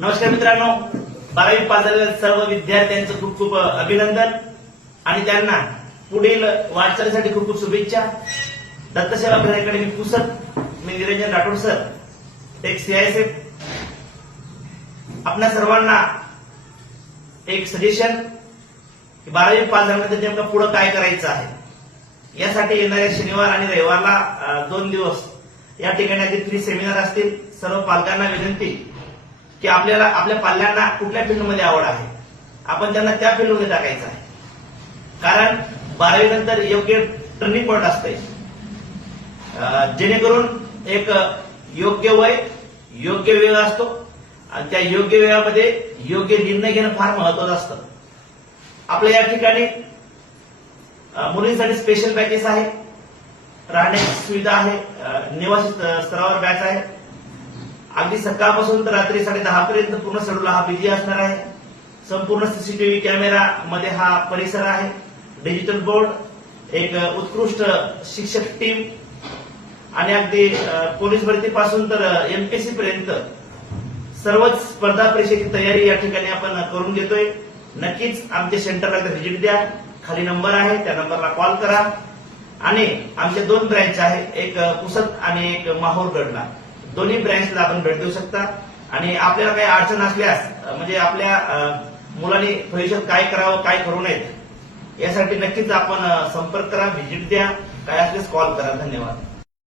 नमस्कार मित्रांनो, 12वी पास झालेल्या सर्व विद्यार्थ्यांचं खूप खूप अभिनंदन आणि त्यांना पुढील वाटचालीसाठी खूप खूप शुभेच्छा. दत्तसेवा अकॅडमी पुसद, मी निरंजन राठोड सर, एक सीआयएसएफ. आपल्या सर्वांना एक सजेशन की 12वी पास झाल्यानंतर नेमकं पुढे काय करायचं आहे यासाठी येणाऱ्या शनिवार आणि रविवारला 2 दिवस या ठिकाणी अगदी फ्री सेमिनार असतील. सर्व पालकांना विनंती की आपल्याला आपल्या पाल्यांना कुठल्या फील्डमध्ये आवड आहे आपण त्यांना त्या फील्डमध्ये टाकायचं आहे. कारण 12वी नंतर योग्य टर्निंग पॉइंट असते, जेणेकरून एक योग्य वय, योग्य वेळ असतो आणि त्या योग्य वेळामध्ये योग्य निर्णय घेणं फार महत्वाचं असतं. आपल्या या ठिकाणी मुलींसाठी स्पेशल बॅचेस आहे, राहण्याची सुविधा आहे, निवासी स्तरावर बॅच आहे. अगदी सकाळपासून तर रात्री 10:30 पर्यंत पूर्ण शेड्यूल हा बिझी असणार आहे. संपूर्ण सीसीटीव्ही कॅमेरा मध्ये हा परिसर आहे, डिजिटल बोर्ड, एक उत्कृष्ट शिक्षक टीम आणि अगदी पोलीस भरतीपासून तर एमपीएससी पर्यंत सर्वच स्पर्धा परीक्षेची तयारी या ठिकाणी आपण करून घेतोय. नक्कीच आमच्या सेंटरला व्हिजिट द्या. खाली नंबर आहे, त्या नंबरला कॉल करा. आणि आमच्या 2 ब्रँच आहे, एक पुसद आणि एक माहूरगडला. दोन्ही ब्रँचला आपण भेट देऊ शकता. आणि आपल्याला काही अडचण असल्यास म्हणजे आपल्या मुलांनी भविष्यात काय करावं, काय करू नयेत यासाठी नक्कीच आपण संपर्क करा, व्हिजिट द्या, काय असल्यास कॉल करा. धन्यवाद.